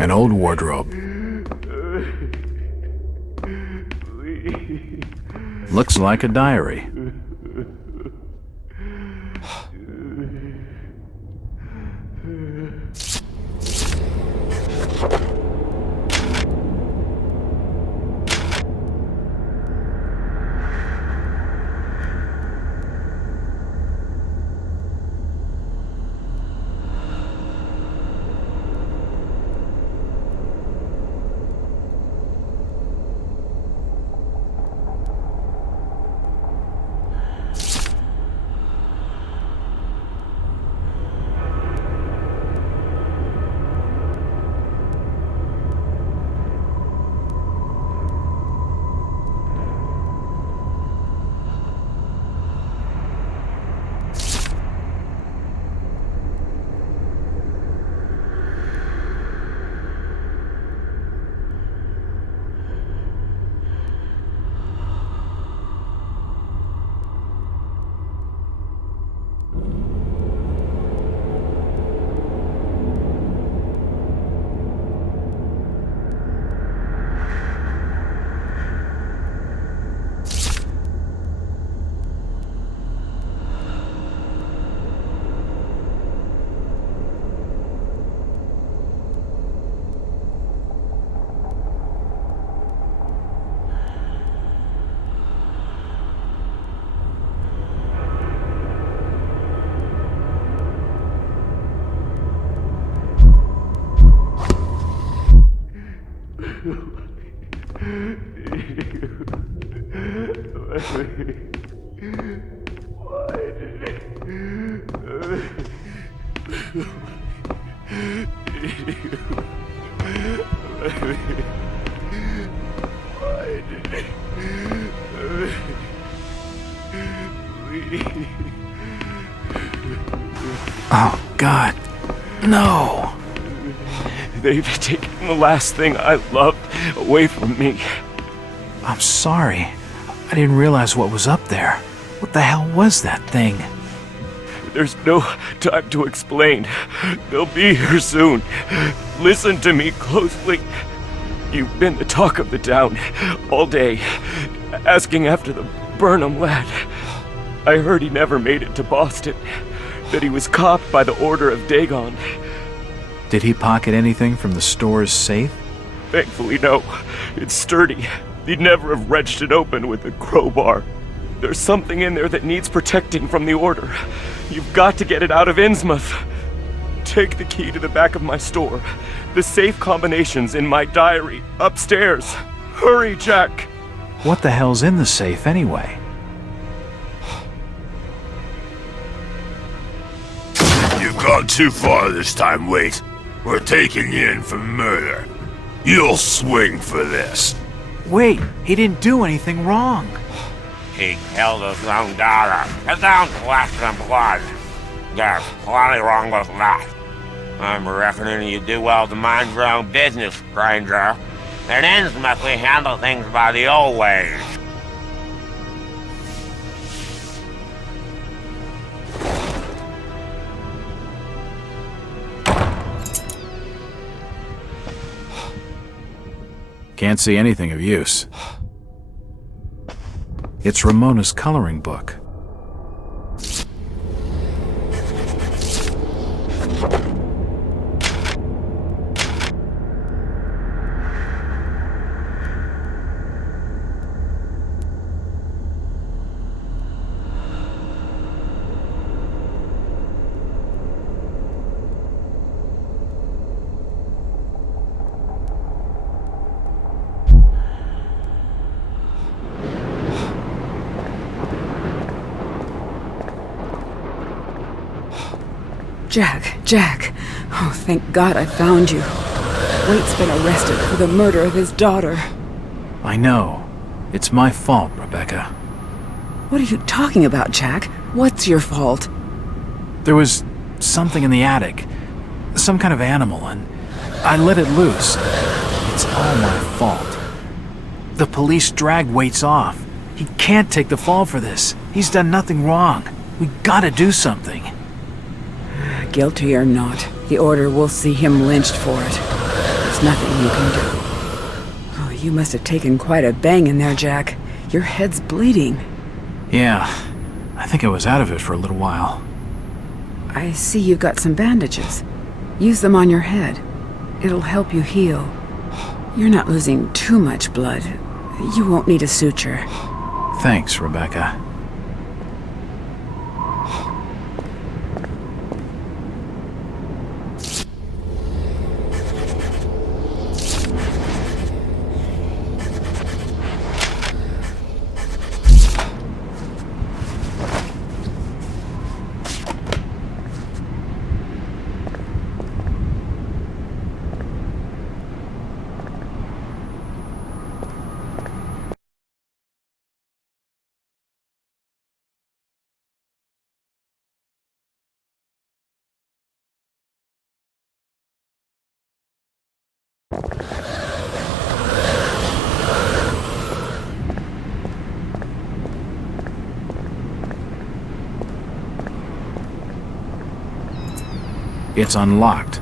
An old wardrobe. Looks like a diary. Oh, God. No. They've taken the last thing I loved away from me. I'm sorry. I didn't realize what was up there. What the hell was that thing? There's no time to explain. They'll be here soon. Listen to me closely. You've been the talk of the town all day, asking after the Burnham lad. I heard he never made it to Boston, that he was copped by the order of Dagon. Did he pocket anything from the store's safe? Thankfully, no. It's sturdy. He'd never have wrenched it open with a crowbar. There's something in there that needs protecting from the order. You've got to get it out of INNSMOUTH. Take the key to the back of my store. The safe combination's in my diary, upstairs. Hurry, Jack! What the hell's in the safe, anyway? You've gone too far this time, Wait. We're taking you in for murder. You'll swing for this. Wait, he didn't do anything wrong. He killed his own daughter. His own flesh and blood. There's plenty wrong with that. I'm reckoning you do well to mind your own business, stranger. At INNSMOUTH we handle things by the old ways. Can't see anything of use. It's Ramona's coloring book. Jack. Oh, thank God I found you. Waite's been arrested for the murder of his daughter. I know. It's my fault, Rebecca. What are you talking about, Jack? What's your fault? There was something in the attic. Some kind of animal, and I let it loose. It's all my fault. The police dragged Waits off. He can't take the fall for this. He's done nothing wrong. We gotta do something. Guilty or not, the Order will see him lynched for it. There's nothing you can do. Oh, you must have taken quite a bang in there, Jack. Your head's bleeding. Yeah, I think I was out of it for a little while. I see you've got some bandages. Use them on your head. It'll help you heal. You're not losing too much blood. You won't need a suture. Thanks, Rebecca. It's unlocked.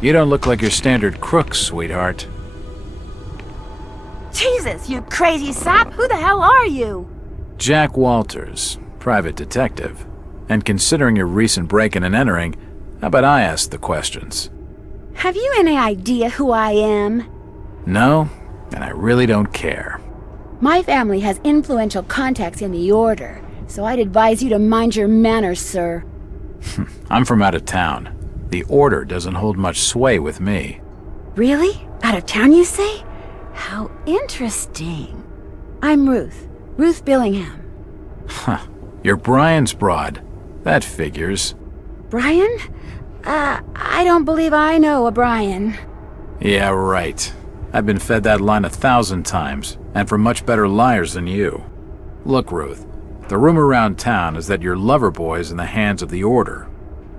You don't look like your standard crook, sweetheart. Jesus, you crazy sap! Who the hell are you? Jack Walters, private detective. And considering your recent break-in and entering, how about I ask the questions? Have you any idea who I am? No, and I really don't care. My family has influential contacts in the Order, so I'd advise you to mind your manners, sir. I'm from out of town. The Order doesn't hold much sway with me. Really? Out of town, you say? How interesting. I'm Ruth Billingham. Huh. You're Brian's broad. That figures. Brian? I don't believe I know a Brian. Yeah, right. I've been fed that line 1,000 times, and from much better liars than you. Look, Ruth, the rumor around town is that your lover boy's in the hands of the Order.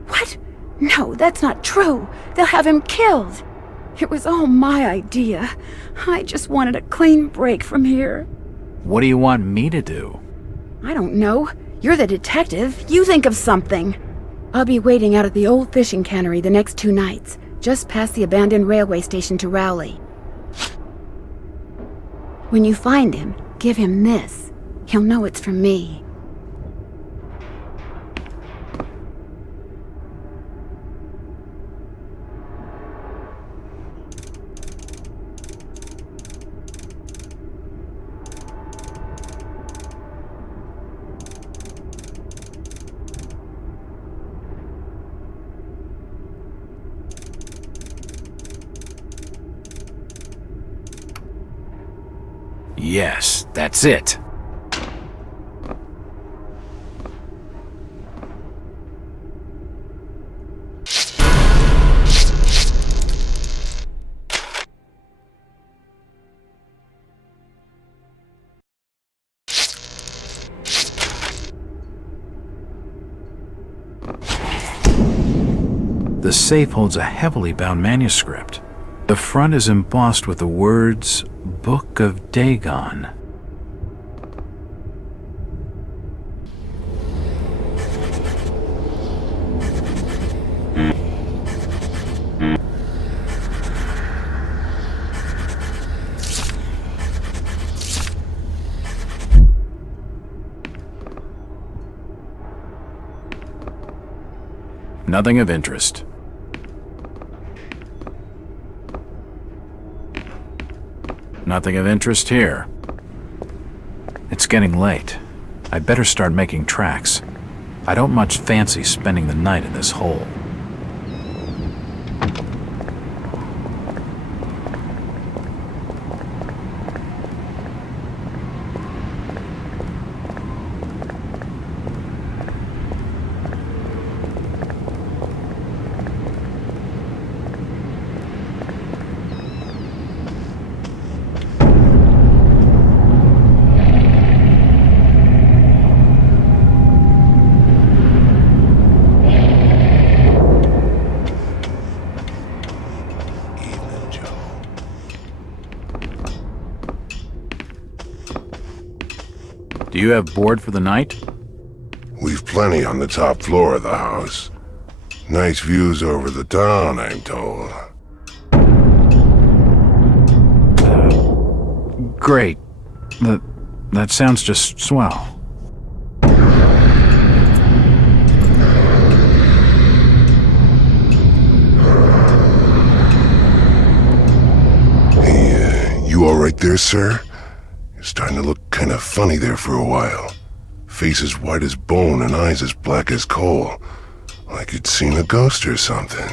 What? No, that's not true. They'll have him killed. It was all my idea. I just wanted a clean break from here. What do you want me to do? I don't know. You're the detective. You think of something. I'll be waiting out at the old fishing cannery the next 2 nights, just past the abandoned railway station to Rowley. When you find him, give him this. He'll know it's from me. Yes, that's it. The safe holds a heavily bound manuscript. The front is embossed with the words, Book of Dagon. Nothing of interest. Nothing of interest here. It's getting late. I'd better start making tracks. I don't much fancy spending the night in this hole. Do you have board for the night? We've plenty on the top floor of the house. Nice views over the town, I'm told. Great. That sounds just swell. Hey, you all right there, sir? You're starting to look kind of funny there for a while. Face as white as bone and eyes as black as coal. Like you'd seen a ghost or something.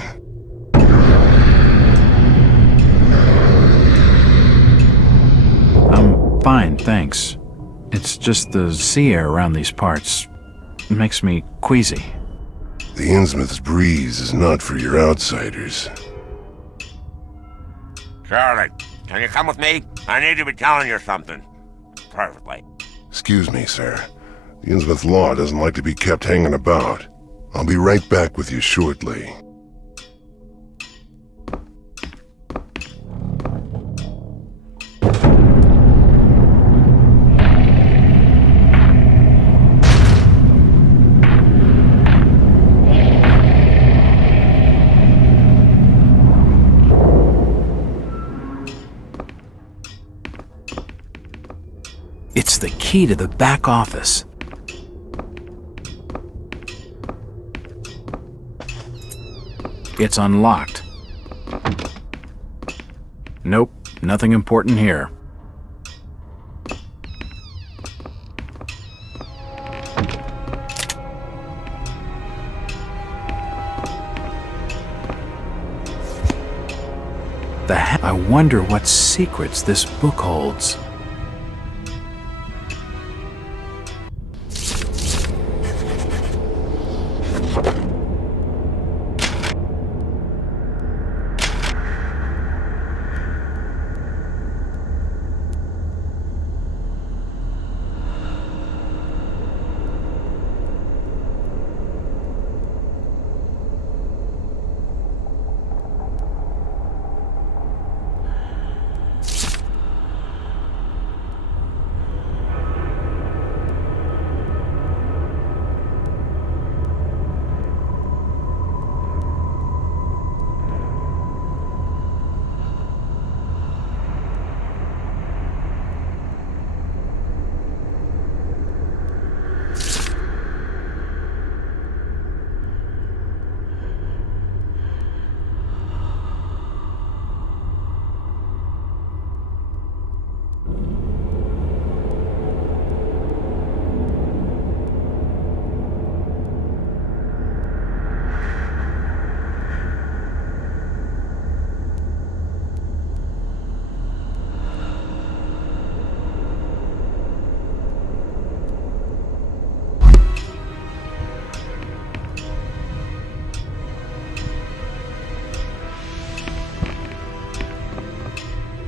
I'm fine, thanks. It's just the sea air around these parts. It makes me queasy. The INNSMOUTH's breeze is not for your outsiders. Charlie, can you come with me? I need to be telling you something. Perfectly. Excuse me, sir. The INNSMOUTH law doesn't like to be kept hanging about. I'll be right back with you shortly. It's the key to the back office. It's unlocked. Nope, nothing important here. I wonder what secrets this book holds.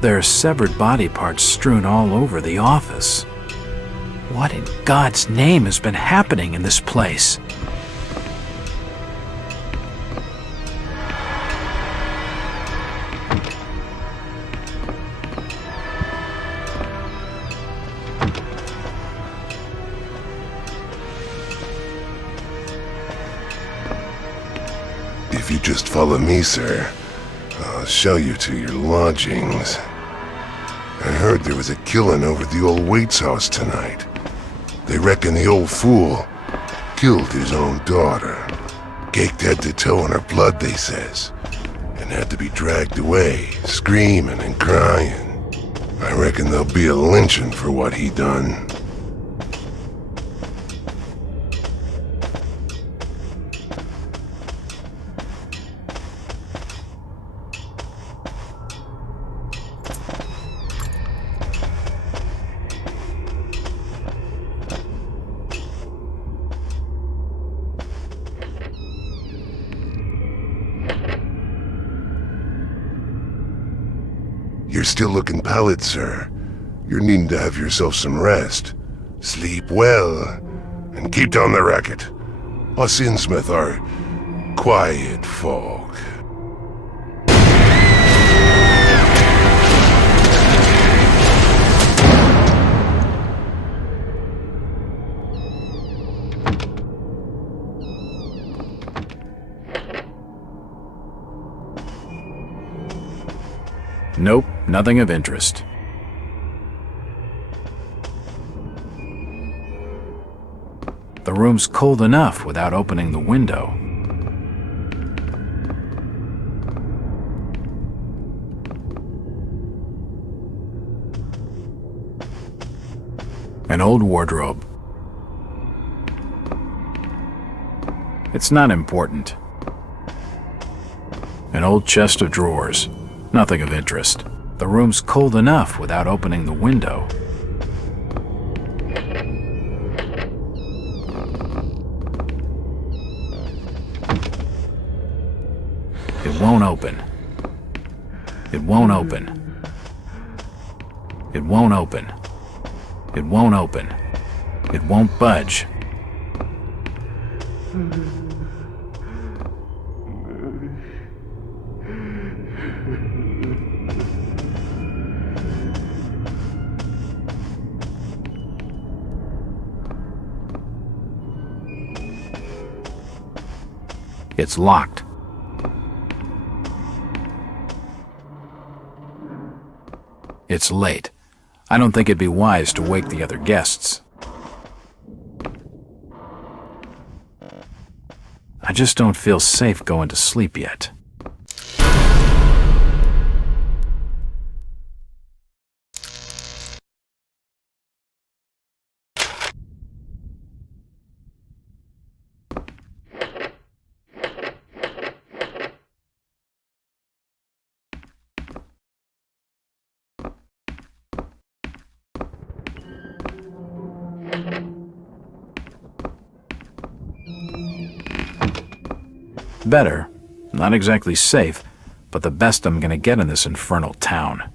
There are severed body parts strewn all over the office. What in God's name has been happening in this place? just follow me, sir. I'll show you to your lodgings. I heard there was a killing over at the old Waits house tonight. They reckon the old fool killed his own daughter. Caked head to toe in her blood, they says, and had to be dragged away, screaming and crying. I reckon there'll be a lynching for what he done. You're still looking pallid, sir. You're needing to have yourself some rest. Sleep well, and keep down the racket. Us INNSMOUTH are quiet folk. Nope, nothing of interest. The room's cold enough without opening the window. An old wardrobe. It's not important. An old chest of drawers. Nothing of interest. The room's cold enough without opening the window. It won't open. It won't open. It won't open. It won't open. It won't budge. It's locked. It's late. I don't think it'd be wise to wake the other guests. I just don't feel safe going to sleep yet. Better. Not exactly safe, but the best I'm gonna get in this infernal town.